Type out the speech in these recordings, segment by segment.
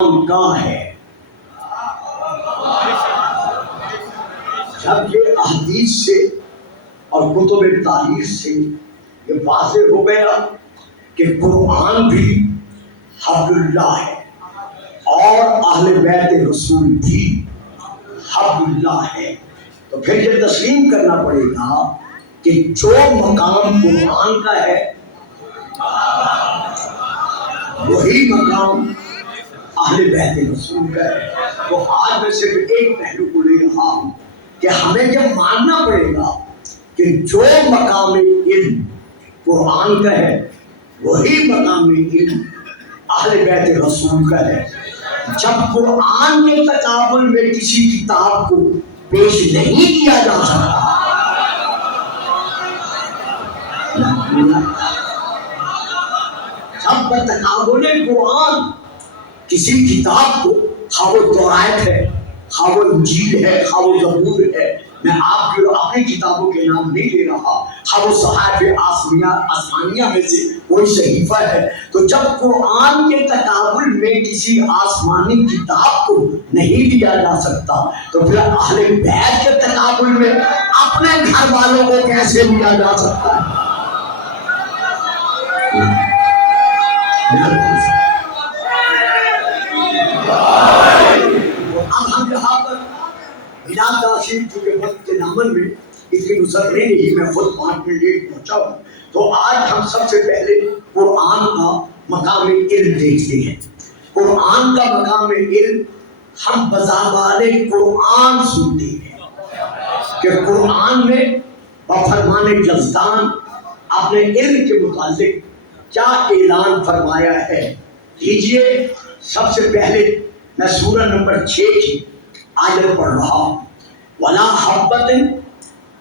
کہاں ہے؟ جب یہ احادیث سے اور کتب تاریخ سے یہ واضح ہو گیا کہ قرآن بھی حبل اللہ ہے اور اہل بیت رسول بھی حبل اللہ ہے، تو پھر یہ تسلیم کرنا پڑے گا کہ جو مقام قرآن کا ہے وہی مقام اہل بیت رسول کا ہے۔ تو آج میں صرف ایک پہلو کو لے رہا ہوں کہ ہمیں یہ ماننا پڑے گا کہ جو مقام علم قرآن کا ہے وہی مقام علم اہل بیت رسول کا ہے۔ جب قرآن کے تقابل میں کسی کتاب کو پیش نہیں کیا جا سکتا، جب بتقابل قرآن کسی کتاب کو، خواہ وہ تورات ہے، خواہ وہ انجیل ہے، خواہ وہ زبور ہے، میں آپ کی اور اپنی کتابوں کے نام نہیں لے رہا، خواہ وہ صحائف آسمانیہ میں سے کوئی صحیفہ ہے، تو جب قرآن کے تقابل میں کسی آسمانی کتاب کو نہیں لیا جا سکتا تو پھر اہل بیت کے تقابل میں اپنے گھر والوں کو کیسے لیا جا سکتا ہے؟ اب ہم یہاں پر بلا تاخیر چونکہ وقت کے دامن میں اتنی گزر نہیں رہی، میں خود 5 منٹ لیٹ پہنچا ہوں، تو آج ہم سب سے پہلے قرآن کا مقام علم دیکھتے ہیں۔ قرآن کا مقام علم ہم بزبان قرآن سنتے ہیں کہ قرآن میں بفرمان یزدان اپنے علم کے متعلق کیا اعلان فرمایا ہے۔ لیجئے سب سے پہلے میں سورہ نمبر 6 کی آیت پڑھ رہا ہوں، وَلَا حَبَّةٍ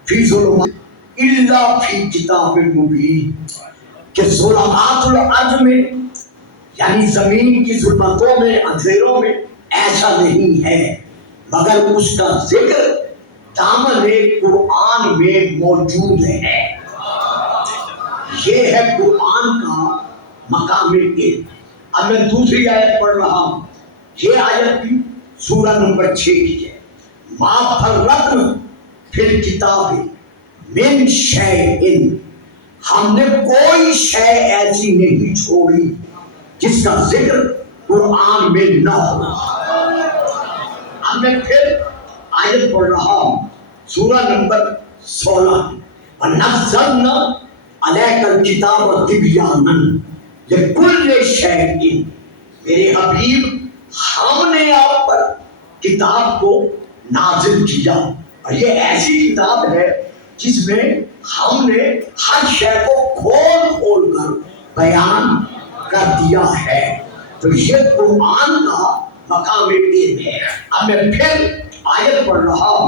فِي ظُلُمَاتِ إِلَّا فِي كِتَابٍ مُبِينٍ، کہ ظلمات الارض میں یعنی زمین کی ظلمتوں میں، اندھیروں میں ایسا نہیں ہے مگر اس کا ذکر دامن قرآن میں موجود ہے۔ یہ ہے قرآن کا مقام علم۔ اب میں دوسری آیت پڑھ رہا ہوں، یہ آیت بھی سورہ نمبر 6 کی ہے، ما فرطنا فی الکتاب من شیء، ہم نے کوئی شے ایسی نہیں چھوڑی جس کا ذکر قرآن میں نہ ہو۔ اب میں پھر آیت پڑھ رہا ہوں سورہ نمبر 16، وَنَزَّلْنَا عَلَيْكَ الْكِتَابَ تِبْيَانًا لِكُلِّ شَيْءٍ، میرے حبیب ہم نے آپ پر کتاب کو نازل کیا، اور یہ ایسی کتاب ہے جس میں ہم نے ہر شے کو کھول کھول کر بیان کر دیا ہے۔ تو یہ قرآن کا مقام علم ہے۔ اب میں پھر آیت پڑھ رہا ہوں۔